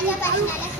Dia 牛奶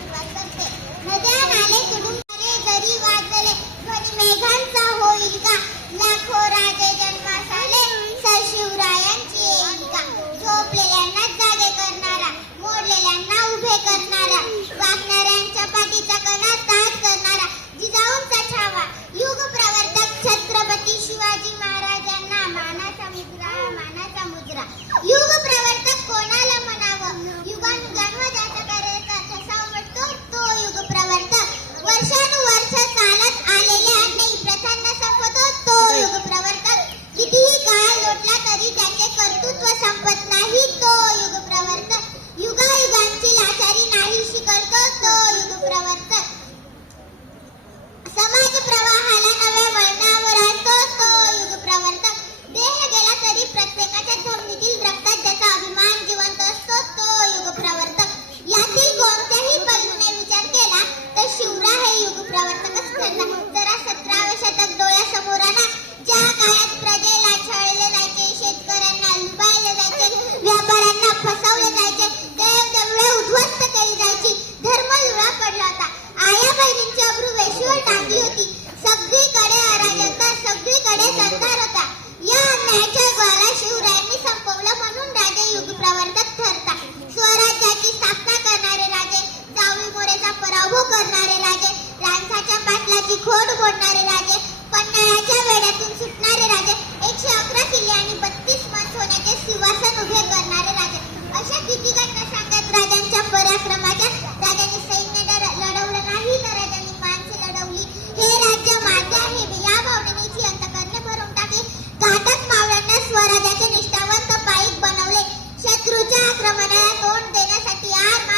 करणारे राजे रांसाच्या पाटलाची खोड फोडणारे राजे पन्हाळ्याच्या वेड्यातून सुटणारे राजे एकशे अकरा किल्ले आणि बत्तीस मन सोन्याचे सिंहासन उभे करणारे राजे. अशा किती घटना सांगत राजांच्या पराक्रमाच्या? राजांनी सैन्य लढवलं नाही तर राजांनी माणसे लढवली. हे राज्य माझे आहे. या भावनेने इथे भरून टाकले घातक मावळ्यांना स्वराज्याचे निष्ठावंत पाईक बनवले. शत्रूच्या आक्रमणाला तोंड देण्यासाठी आर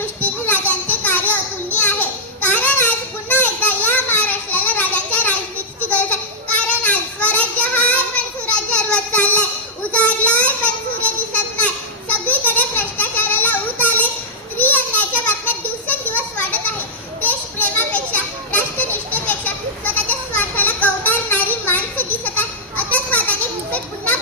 दृष्टीने राजांचे कार्य अतुलनीय आहे. कारण आज पुन्हा एकदा या महाराष्ट्राला राजांच्या राजनीतीची गरज आहे. कारण आज स्वराज्य हाय पण सुराज्य हरवत चाललाय. उजाडलाय पण सूर्य दिसत नाही. सगळीकडे भ्रष्टाचाराला ऊत आले स्त्री अन्यायाच्या बातम्या दिवसेंदिवस वाढत आहे. देशप्रेमापेक्षा राष्ट्रनिष्ठेपेक्षा स्वतःच्या स्वार्थाला कवटाळणारी माणसं दिसत आहे आतंकवादाने पुन्हा